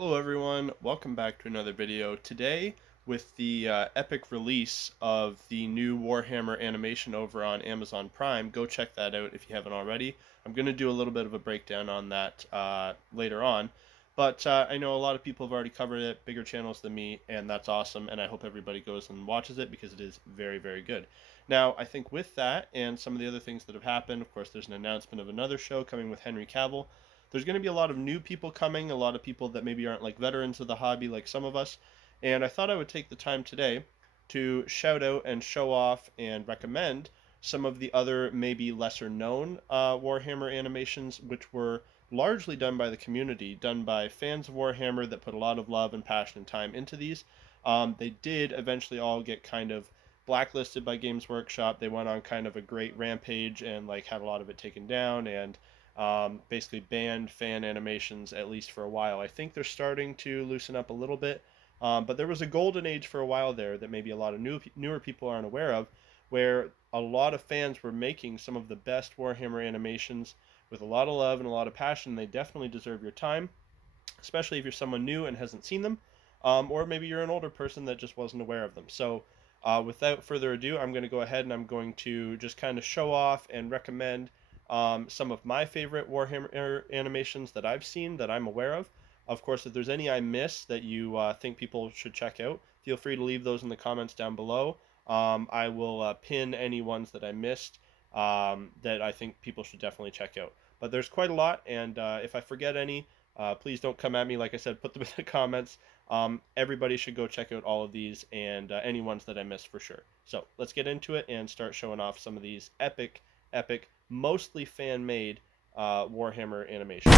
Hello everyone, welcome back to another video. Today, with the epic release of the new Warhammer animation over on Amazon Prime, go check that out if you haven't already. I'm going to do a little bit of a breakdown on that later on, but I know a lot of people have already covered it, bigger channels than me, and that's awesome, and I hope everybody goes and watches it because it is very, very good. Now, I think with that and some of the other things that have happened, of course there's an announcement of another show coming with Henry Cavill. There's going to be a lot of new people coming, a lot of people that maybe aren't like veterans of the hobby like some of us. And I thought I would take the time today to shout out and show off and recommend some of the other maybe lesser known Warhammer animations, which were largely done by the community, done by fans of Warhammer that put a lot of love and passion and time into these. They did eventually all get kind of blacklisted by Games Workshop. They went on kind of a great rampage and like had a lot of it taken down and basically banned fan animations at least for a while. I think they're starting to loosen up a little bit, but there was a golden age for a while there that maybe a lot of newer people aren't aware of, where a lot of fans were making some of the best Warhammer animations with a lot of love and a lot of passion. They definitely deserve your time, especially if you're someone new and hasn't seen them, or maybe you're an older person that just wasn't aware of them. So without further ado, I'm going to go ahead and I'm going to just kind of show off and recommend some of my favorite Warhammer animations that I've seen that I'm aware of. Of course, if there's any I miss that you think people should check out, feel free to leave those in the comments down below. I will pin any ones that I missed that I think people should definitely check out. But there's quite a lot, and if I forget any, please don't come at me. Like I said, put them in the comments. Everybody should go check out all of these and any ones that I missed for sure. So let's get into it and start showing off some of these epic, mostly fan-made Warhammer animation.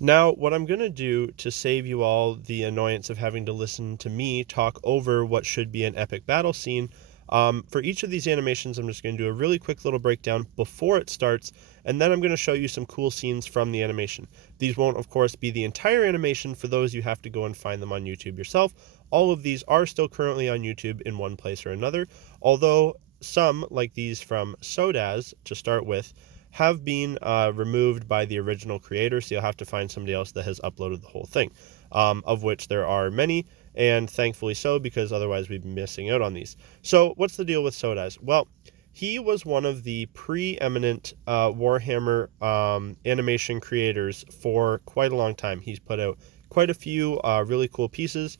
Now, what I'm going to do to save you all the annoyance of having to listen to me talk over what should be an epic battle scene, for each of these animations, I'm just going to do a really quick little breakdown before it starts, and then I'm going to show you some cool scenes from the animation. These won't, of course, be the entire animation. For those, you have to go and find them on YouTube yourself. All of these are still currently on YouTube in one place or another, although some, like these from Sodaz, to start with, have been removed by the original creator, so you'll have to find somebody else that has uploaded the whole thing, of which there are many, and thankfully so, because otherwise we'd be missing out on these. So what's the deal with Sodaz? Well, he was one of the preeminent Warhammer animation creators for quite a long time. He's put out quite a few really cool pieces,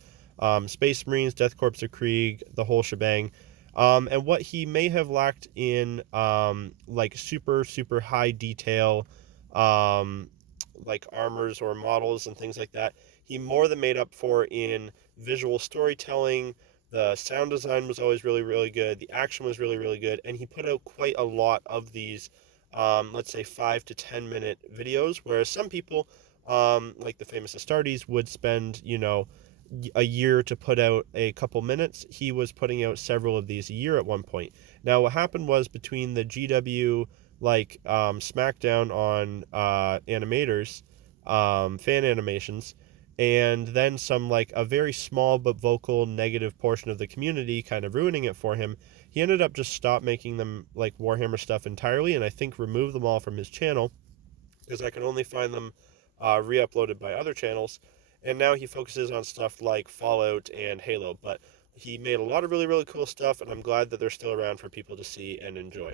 Space Marines, Death Corps of Krieg, the whole shebang. And what he may have lacked in like super high detail like armors or models and things like that, he more than made up for in visual storytelling. The sound design was always really good, the action was really good, and he put out quite a lot of these let's say 5 to 10 minute videos, whereas some people like the famous Astartes would spend, you know, a year to put out a couple minutes. He was putting out several of these a year at one point. Now what happened was, between the GW like smackdown on animators, fan animations, and then some like a very small but vocal negative portion of the community kind of ruining it for him, he ended up just stop making them like Warhammer stuff entirely, and I think removed them all from his channel, because I can only find them re-uploaded by other channels. And now he focuses on stuff like Fallout and Halo, but he made a lot of really cool stuff, and I'm glad that they're still around for people to see and enjoy.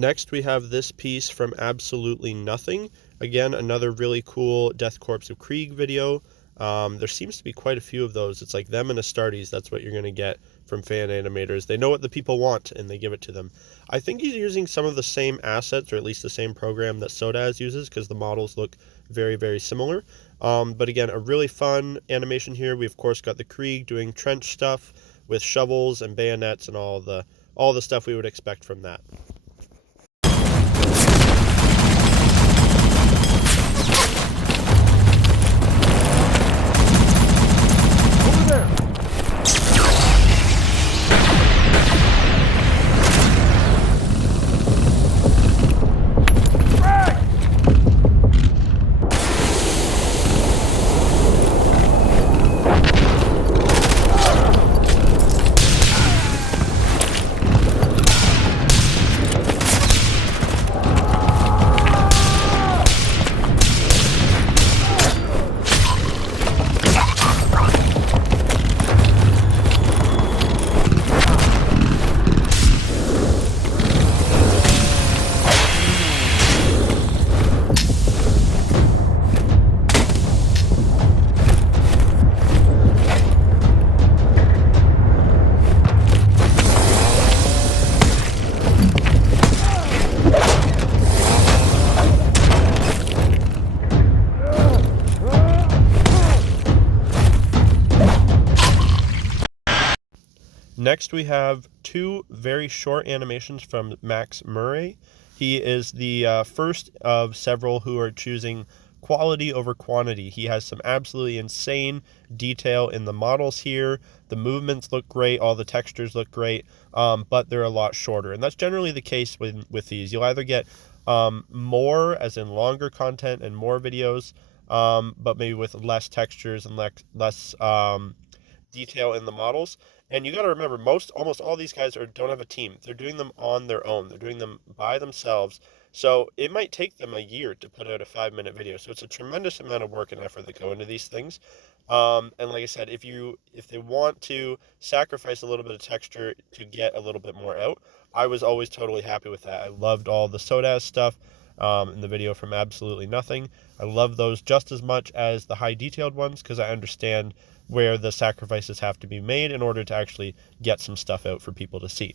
Next, we have this piece from Absolutely Nothing. Again, another really cool Death Corps of Krieg video. There seems to be quite a few of those. It's like them and Astartes. That's what you're going to get from fan animators. They know what the people want, and they give it to them. I think he's using some of the same assets, or at least the same program that Sodaz uses, because the models look very, very similar. But again, a really fun animation here. We, of course, got the Krieg doing trench stuff with shovels and bayonets and all the stuff we would expect from that. Next, we have two very short animations from Max Murray. He is the first of several who are choosing quality over quantity. He has some absolutely insane detail in the models here. The movements look great, all the textures look great, but they're a lot shorter. And that's generally the case with these. You'll either get more, as in longer content and more videos, but maybe with less textures and less detail in the models. And you got to remember, almost all these guys don't have a team. They're doing them on their own. They're doing them by themselves. So it might take them a year to put out a 5-minute video. So it's a tremendous amount of work and effort that go into these things. And like I said, if they want to sacrifice a little bit of texture to get a little bit more out, I was always totally happy with that. I loved all the Sodaz stuff in the video from Absolutely Nothing. I love those just as much as the high detailed ones, because I understand where the sacrifices have to be made in order to actually get some stuff out for people to see.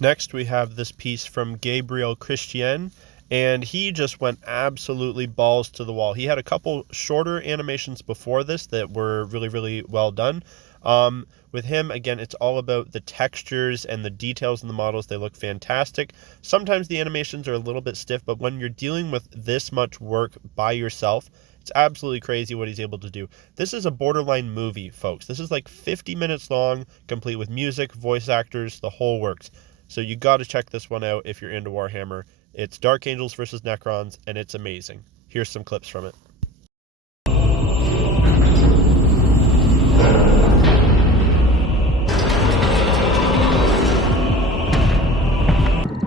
Next, we have this piece from Gabriel Christian, and he just went absolutely balls to the wall. He had a couple shorter animations before this that were really, really well done. With him, again, it's all about the textures and the details in the models. They look fantastic. Sometimes the animations are a little bit stiff, but when you're dealing with this much work by yourself, it's absolutely crazy what he's able to do. This is a borderline movie, folks. This is like 50 minutes long, complete with music, voice actors, the whole works. So you got to check this one out if you're into Warhammer. It's Dark Angels versus Necrons, and it's amazing. Here's some clips from it.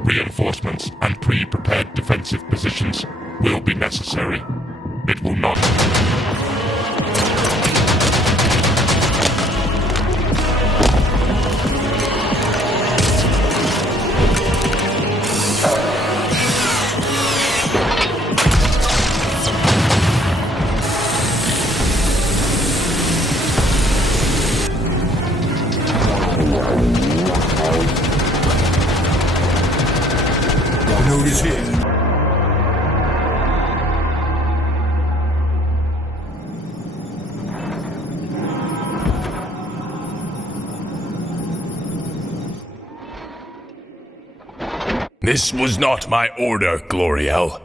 Reinforcements and pre-prepared defensive positions will be necessary. It will not. This was not my order, Gloriel.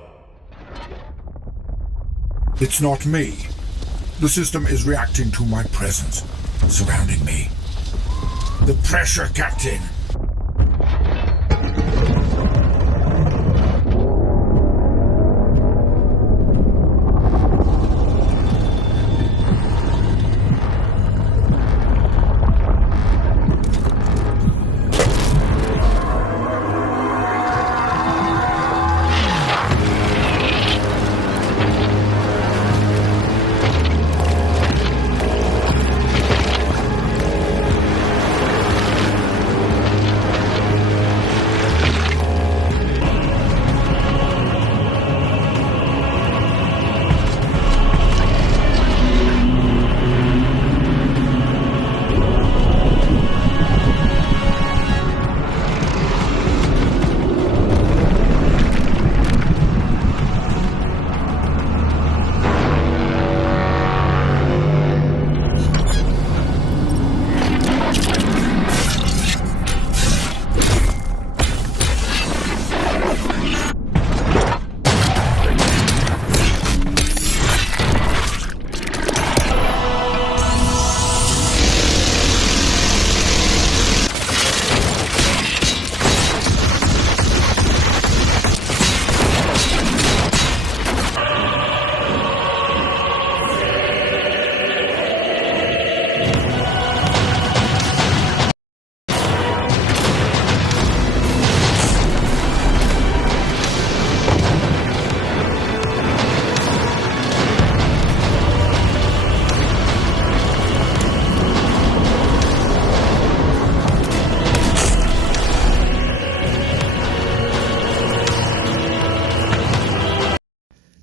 It's not me. The system is reacting to my presence, surrounding me. The pressure, Captain!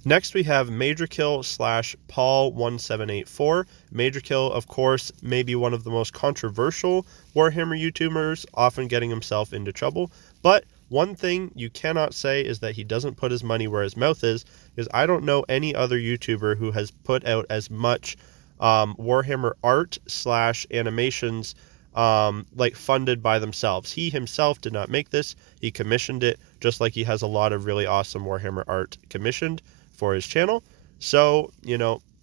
Next, we have Major Kill / Paul 1784. Major Kill, of course, may be one of the most controversial Warhammer YouTubers, often getting himself into trouble. But one thing you cannot say is that he doesn't put his money where his mouth is I don't know any other YouTuber who has put out as much Warhammer art / animations like funded by themselves. He himself did not make this. He commissioned it, just like he has a lot of really awesome Warhammer art commissioned for his channel. So,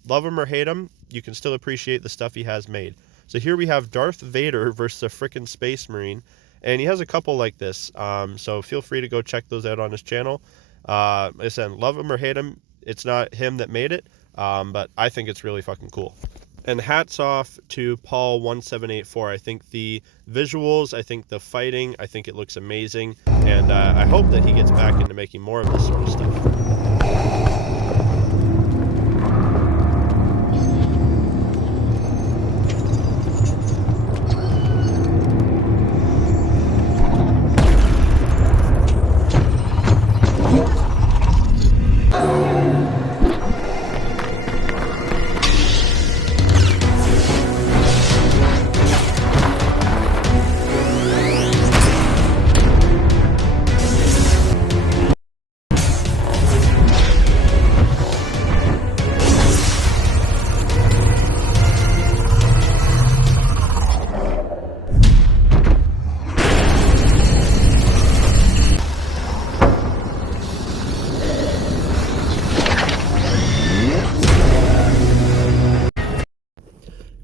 love him or hate him, you can still appreciate the stuff he has made. So here we have Darth Vader versus a frickin' Space Marine, and he has a couple like this. So feel free to go check those out on his channel. Like I said, love him or hate him, it's not him that made it, but I think it's really fucking cool. And hats off to Paul 1784. I think the visuals, I think the fighting, I think it looks amazing, and I hope that he gets back into making more of this sort of stuff.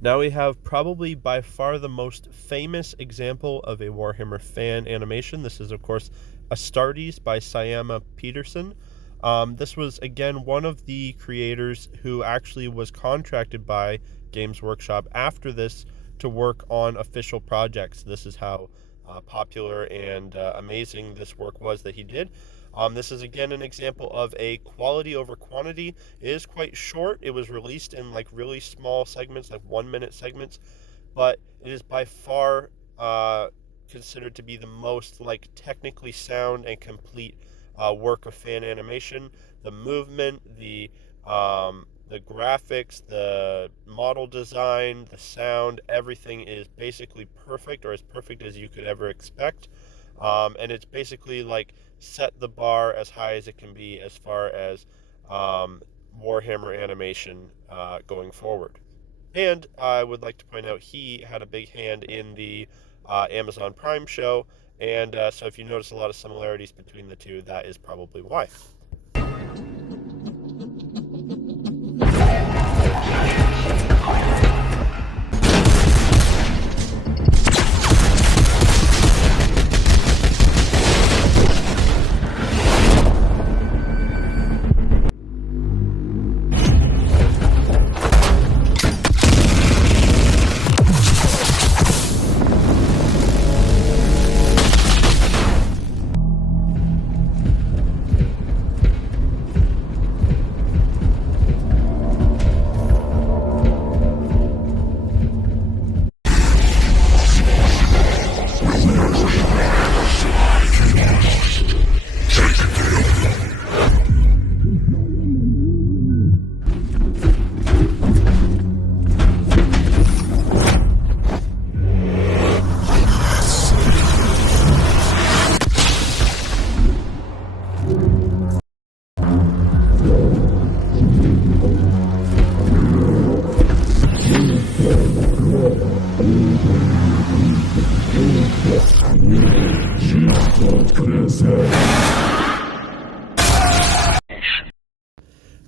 Now we have probably by far the most famous example of a Warhammer fan animation. This is, of course, Astartes by Syama Peterson. This was, again, one of the creators who actually was contracted by Games Workshop after this to work on official projects. This is how popular and amazing this work was that he did. This is again an example of a quality over quantity. It is quite short. It was released in like really small segments, like 1-minute segments, but it is by far considered to be the most like technically sound and complete work of fan animation. The movement, the graphics, the model design, the sound, everything is basically perfect, or as perfect as you could ever expect. And it's basically like set the bar as high as it can be as far as Warhammer animation going forward. And I would like to point out he had a big hand in the Amazon Prime show. And so if you notice a lot of similarities between the two, that is probably why.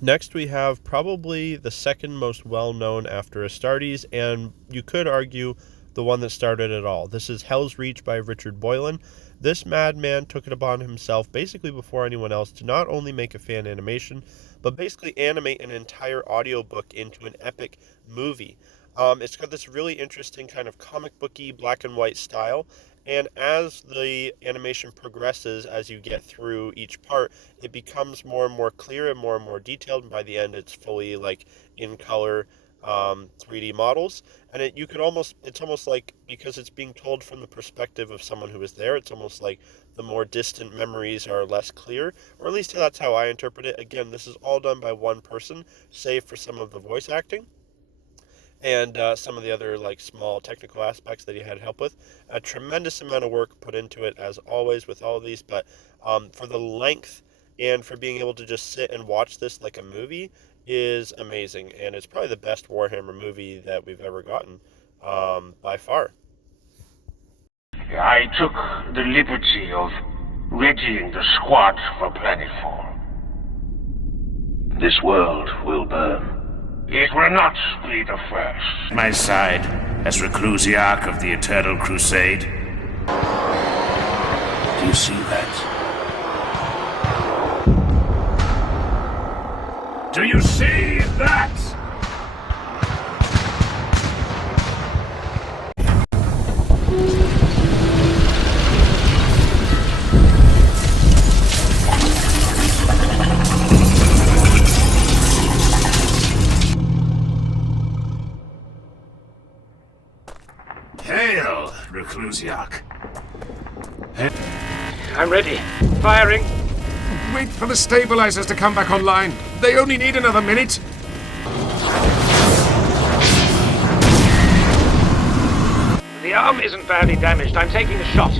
Next, we have probably the second most well-known after Astartes, and you could argue the one that started it all. This is Hell's Reach by Richard Boylan. This madman took it upon himself, basically before anyone else, to not only make a fan animation, but basically animate an entire audiobook into an epic movie. It's got this really interesting kind of comic booky black and white style, and as the animation progresses, as you get through each part, it becomes more and more clear and more detailed, and by the end it's fully like in color 3D models. And it's almost like, because it's being told from the perspective of someone who was there, it's almost like the more distant memories are less clear, or at least that's how I interpret it. Again, this is all done by one person, save for some of the voice acting and some of the other like small technical aspects that he had help with. A tremendous amount of work put into it, as always with all of these, but for the length and for being able to just sit and watch this like a movie is amazing, and it's probably the best Warhammer movie that we've ever gotten, by far. I took the liberty of readying the squad for planetfall. This world will burn. It will not be the first. My side as Reclusiarch of the Eternal Crusade. Do you see that? Do you see that? Hail, Reclusiarch. I'm ready. Firing. Wait for the stabilizers to come back online. They only need another minute. The arm isn't badly damaged. I'm taking a shot.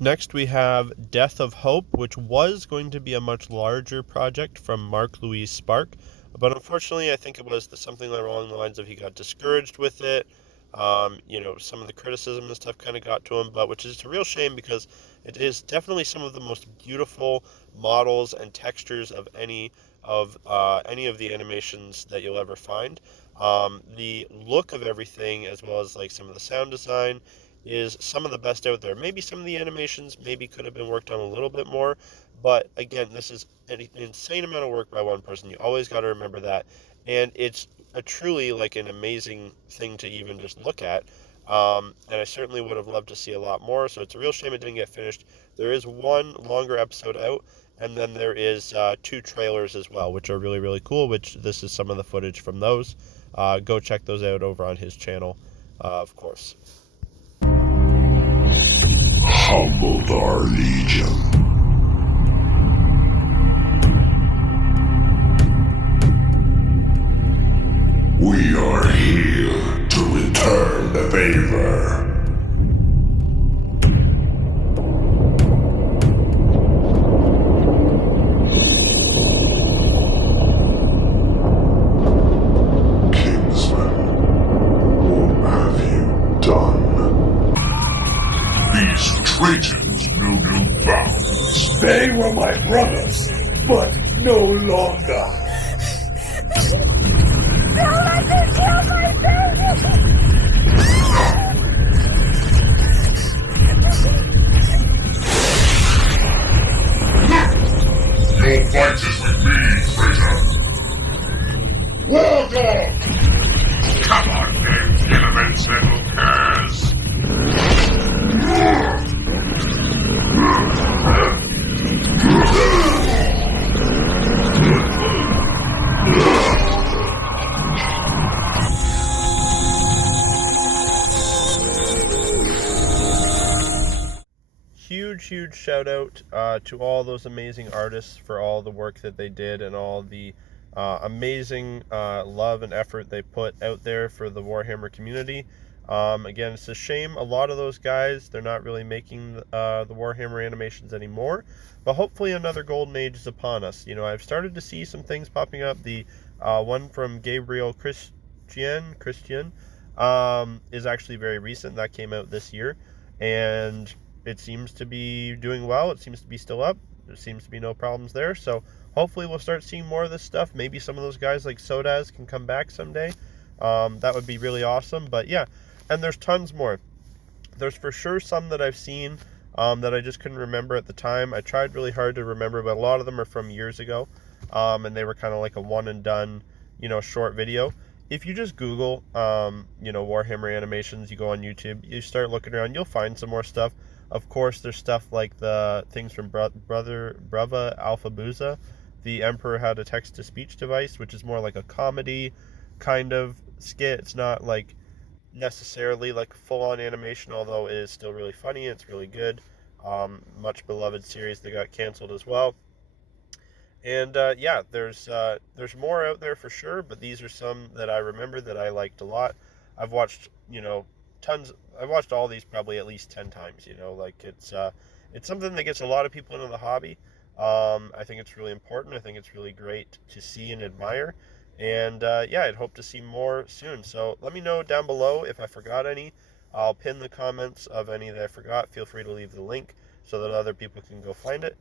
Next, we have Death of Hope, which was going to be a much larger project from Mark Louis Spark, but unfortunately I think it was something along the lines of he got discouraged with it. Some of the criticism and stuff kind of got to him, but which is a real shame, because it is definitely some of the most beautiful models and textures of any of the animations that you'll ever find. The look of everything, as well as like some of the sound design, is some of the best out there. Maybe some of the animations maybe could have been worked on a little bit more, but again, this is an insane amount of work by one person. You always got to remember that, and it's a truly like an amazing thing to even just look at. And I certainly would have loved to see a lot more. So it's a real shame it didn't get finished. There is one longer episode out, and then there is 2 trailers as well, which are really, really cool. Which this is some of the footage from those. Go check those out over on his channel, of course. Humbled our legion. We are here to return the favor. Kingsman, what have you done? These traitors know no bounds. They were my brothers, but no longer. Your fight is with me, traitor. War dog! Come on, then, immense little curs. Huge shout out to all those amazing artists for all the work that they did and all the amazing love and effort they put out there for the Warhammer community. Again, it's a shame a lot of those guys, they're not really making the Warhammer animations anymore, but hopefully another golden age is upon us. You know, I've started to see some things popping up. The one from Gabriel Christian is actually very recent. That came out this year, and it seems to be doing well. It seems to be still up. There seems to be no problems there. So hopefully we'll start seeing more of this stuff. Maybe some of those guys like Sodaz can come back someday. That would be really awesome. But yeah, and there's tons more. There's for sure some that I've seen that I just couldn't remember at the time. I tried really hard to remember, but a lot of them are from years ago. And they were kind of like a one and done, short video. If you just Google, Warhammer animations, you go on YouTube, you start looking around, you'll find some more stuff. Of course, there's stuff like the things from Brava Alpha Booza. The Emperor had a text-to-speech device, which is more like a comedy kind of skit. It's not like necessarily like full-on animation, although it is still really funny. It's really good. Much beloved series that got canceled as well. And there's more out there for sure, but these are some that I remember that I liked a lot. I've watched, tons. I've watched all these probably at least 10 times. It's something that gets a lot of people into the hobby. I think it's really important. I think it's really great to see and admire. And I'd hope to see more soon. So let me know down below if I forgot any. I'll pin the comments of any that I forgot. Feel free to leave the link so that other people can go find it.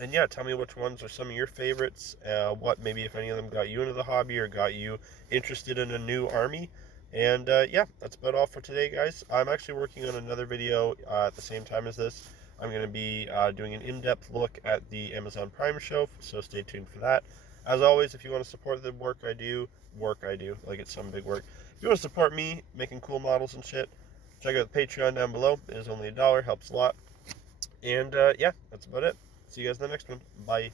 And yeah, tell me which ones are some of your favorites. What maybe if any of them got you into the hobby or got you interested in a new army. And that's about all for today, guys. I'm actually working on another video at the same time as this. I'm going to be doing an in-depth look at the Amazon Prime show, so stay tuned for that. As always, if you want to support the work I do, like it's some big work. If you want to support me making cool models and shit, check out the Patreon down below. It is only $1, helps a lot. And that's about it. See you guys in the next one. Bye.